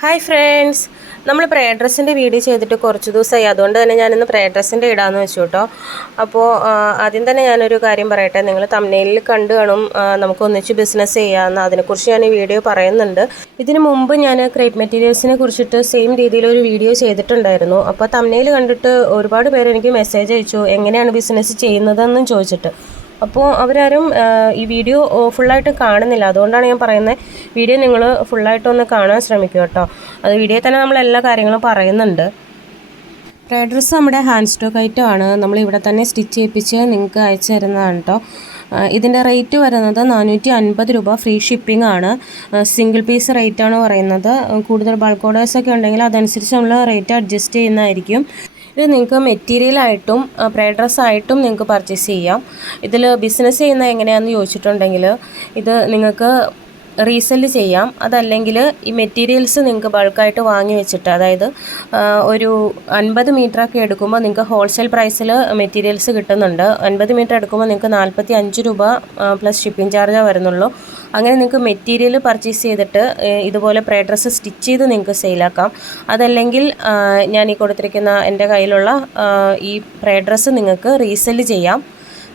Hi friends, നമ്മൾ prayer ഡ്രസ്സിൻ്റെ video ചെയ്തിട്ട് കുറച്ച് ദിവസമായി. അതുകൊണ്ട് തന്നെ ഞാനിന്ന് പ്രയർ ഡ്രസ്സിൻ്റെ ഇടാമെന്ന് വെച്ചു കേട്ടോ. അപ്പോൾ ആദ്യം തന്നെ ഞാനൊരു കാര്യം പറയട്ടെ. നിങ്ങൾ തംബ്നെയിലിൽ കണ്ടു കാണും നമുക്ക് ഒന്നിച്ച് ബിസിനസ് ചെയ്യാമെന്ന്. അതിനെക്കുറിച്ച് ഞാൻ ഈ വീഡിയോ പറയുന്നുണ്ട്. ഇതിന് മുമ്പ് ഞാൻ ക്രേപ്പ് മെറ്റീരിയൽസിനെ കുറിച്ചിട്ട് സെയിം രീതിയിലൊരു വീഡിയോ ചെയ്തിട്ടുണ്ടായിരുന്നു. അപ്പോൾ തംബ്നെയിൽ കണ്ടിട്ട് ഒരുപാട് പേര് എനിക്ക് മെസ്സേജ് അയച്ചു എങ്ങനെയാണ് ബിസിനസ് ചെയ്യുന്നതെന്നും ചോദിച്ചിട്ട്. അപ്പോൾ അവരാരും ഈ വീഡിയോ ഫുള്ളായിട്ട് കാണുന്നില്ല. അതുകൊണ്ടാണ് ഞാൻ പറയുന്നത്, വീഡിയോ നിങ്ങൾ ഫുള്ളായിട്ടൊന്ന് കാണാൻ ശ്രമിക്കുക കേട്ടോ. അത് വീഡിയോയിൽ തന്നെ നമ്മൾ എല്ലാ കാര്യങ്ങളും പറയുന്നുണ്ട്. പ്രയർ ഡ്രസ്സ് നമ്മുടെ ഹാൻഡ് സ്റ്റോക്ക് ഐറ്റം ആണ്. നമ്മൾ ഇവിടെ തന്നെ സ്റ്റിച്ച് ചെയ്യിപ്പിച്ച് നിങ്ങൾക്ക് അയച്ചു തരുന്നതാണ് കേട്ടോ. ഇതിൻ്റെ റേറ്റ് വരുന്നത് 450 രൂപ, ഫ്രീ ഷിപ്പിംഗ് ആണ്. സിംഗിൾ പീസ് റേറ്റ് ആണ് പറയുന്നത്. കൂടുതൽ ബൾക്ക് ഓർഡേഴ്സൊക്കെ ഉണ്ടെങ്കിൽ അതനുസരിച്ച് നമ്മൾ റേറ്റ് അഡ്ജസ്റ്റ് ചെയ്യുന്നതായിരിക്കും. ഇത് നിങ്ങൾക്ക് മെറ്റീരിയലായിട്ടും പ്രയർ ഡ്രസ്സായിട്ടും നിങ്ങൾക്ക് പർച്ചേസ് ചെയ്യാം. ഇതിൽ ബിസിനസ് ചെയ്യുന്നത് എങ്ങനെയാണെന്ന് ചോദിച്ചിട്ടുണ്ടെങ്കിൽ, ഇത് നിങ്ങൾക്ക് റീസെല് ചെയ്യാം. അതല്ലെങ്കിൽ ഈ മെറ്റീരിയൽസ് നിങ്ങൾക്ക് ബൾക്കായിട്ട് വാങ്ങി വെച്ചിട്ട്, അതായത് ഒരു 50 മീറ്ററൊക്കെ എടുക്കുമ്പോൾ നിങ്ങൾക്ക് ഹോൾസെയിൽ പ്രൈസിൽ മെറ്റീരിയൽസ് കിട്ടുന്നുണ്ട്. 50 മീറ്റർ എടുക്കുമ്പോൾ നിങ്ങൾക്ക് 45 രൂപ പ്ലസ് ഷിപ്പിംഗ് ചാർജേ വരുന്നുള്ളൂ. അങ്ങനെ നിങ്ങൾക്ക് മെറ്റീരിയൽ പർച്ചേസ് ചെയ്തിട്ട് ഇതുപോലെ പ്രയർ ഡ്രസ്സ് സ്റ്റിച്ച് ചെയ്ത് നിങ്ങൾക്ക് സെയിലാക്കാം. അതല്ലെങ്കിൽ ഞാൻ ഈ കൊടുത്തിരിക്കുന്ന എൻ്റെ കയ്യിലുള്ള ഈ പ്രയർ ഡ്രസ്സ് നിങ്ങൾക്ക് റീസെല് ചെയ്യാം.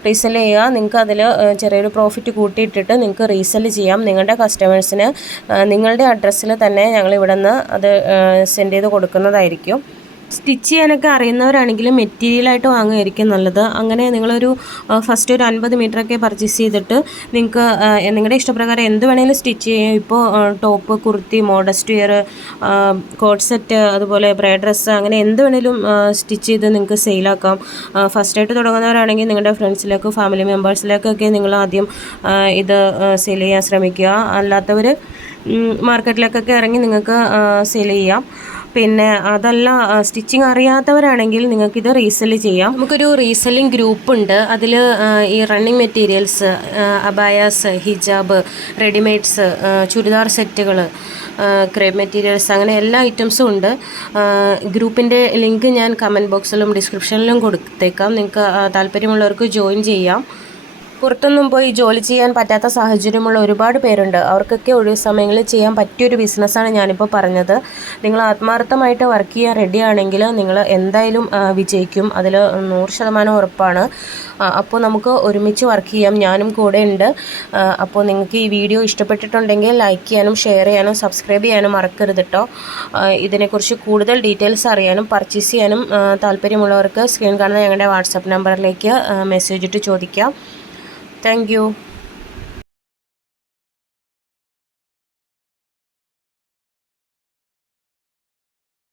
റീസെല് ചെയ്യുക, നിങ്ങൾക്ക് അതിൽ ചെറിയൊരു പ്രോഫിറ്റ് കൂട്ടിയിട്ടിട്ട് നിങ്ങൾക്ക് റീസെല് ചെയ്യാം. നിങ്ങളുടെ കസ്റ്റമേഴ്സിന് നിങ്ങളുടെ അഡ്രസ്സിൽ തന്നെ ഞങ്ങൾ ഇവിടെ നിന്ന് അത് സെൻഡ് ചെയ്ത് കൊടുക്കുന്നതായിരിക്കും. സ്റ്റിച്ച് ചെയ്യാനൊക്കെ അറിയുന്നവരാണെങ്കിൽ മെറ്റീരിയലായിട്ട് വാങ്ങുകയായിരിക്കും നല്ലത്. അങ്ങനെ നിങ്ങളൊരു ഫസ്റ്റ് ഒരു 50 മീറ്ററൊക്കെ പർച്ചേസ് ചെയ്തിട്ട് നിങ്ങൾക്ക് നിങ്ങളുടെ ഇഷ്ടപ്രകാരം എന്ത് വേണമെങ്കിലും സ്റ്റിച്ച് ചെയ്യാം. ഇപ്പോൾ top, kurti, modest wear, coat set, അതുപോലെ പ്രയർ ഡ്രസ്സ്, അങ്ങനെ എന്ത് വേണമെങ്കിലും സ്റ്റിച്ച് ചെയ്ത് നിങ്ങൾക്ക് സെയിലാക്കാം. ഫസ്റ്റായിട്ട് തുടങ്ങുന്നവരാണെങ്കിൽ നിങ്ങളുടെ ഫ്രണ്ട്സിലേക്ക്, ഫാമിലി മെമ്പേഴ്സിലേക്കൊക്കെ നിങ്ങൾ ആദ്യം ഇത് സെയിൽ ചെയ്യാൻ ശ്രമിക്കുക. അല്ലാത്തവർ മാർക്കറ്റിലേക്കൊക്കെ ഇറങ്ങി നിങ്ങൾക്ക് സെയിൽ ചെയ്യാം. പിന്നെ അതല്ല, സ്റ്റിച്ചിങ് അറിയാത്തവരാണെങ്കിൽ നിങ്ങൾക്കിത് റീസെല് ചെയ്യാം. നമുക്കൊരു റീസെല്ലിംഗ് ഗ്രൂപ്പ് ഉണ്ട്. അതിൽ ഈ റണ്ണിങ് മെറ്റീരിയൽസ്, അബായാസ്, ഹിജാബ്, റെഡിമെയ്ഡ്സ്, ചുരിദാർ സെറ്റുകൾ, ക്രേപ്പ് മെറ്റീരിയൽസ്, അങ്ങനെ എല്ലാ ഐറ്റംസും ഉണ്ട്. ഗ്രൂപ്പിൻ്റെ ലിങ്ക് ഞാൻ കമൻറ്റ് ബോക്സിലും ഡിസ്ക്രിപ്ഷനിലും കൊടുത്തേക്കാം. നിങ്ങൾക്ക് താല്പര്യമുള്ളവർക്ക് ജോയിൻ ചെയ്യാം. പുറത്തൊന്നും പോയി ജോലി ചെയ്യാൻ പറ്റാത്ത സാഹചര്യമുള്ള ഒരുപാട് പേരുണ്ട്. അവർക്കൊക്കെ ഒഴിവ് സമയങ്ങളിൽ ചെയ്യാൻ പറ്റിയൊരു ബിസിനസ്സാണ് ഞാനിപ്പോൾ പറഞ്ഞത്. നിങ്ങൾ ആത്മാർത്ഥമായിട്ട് വർക്ക് ചെയ്യാൻ റെഡിയാണെങ്കിൽ നിങ്ങൾ എന്തായാലും വിജയിക്കും. അതിൽ 100% ഉറപ്പാണ്. അപ്പോൾ നമുക്ക് ഒരുമിച്ച് വർക്ക് ചെയ്യാം. ഞാനും കൂടെ ഉണ്ട്. അപ്പോൾ നിങ്ങൾക്ക് ഈ വീഡിയോ ഇഷ്ടപ്പെട്ടിട്ടുണ്ടെങ്കിൽ ലൈക്ക് ചെയ്യാനും ഷെയർ ചെയ്യാനും സബ്സ്ക്രൈബ് ചെയ്യാനും മറക്കരുത് കേട്ടോ. ഇതിനെക്കുറിച്ച് കൂടുതൽ ഡീറ്റെയിൽസ് അറിയാനും പർച്ചേസ് ചെയ്യാനും താല്പര്യമുള്ളവർക്ക് സ്ക്രീൻ കാണുന്ന ഞങ്ങളുടെ വാട്സപ്പ് നമ്പറിലേക്ക് മെസ്സേജ് ഇട്ട് ചോദിക്കാം. Thank you.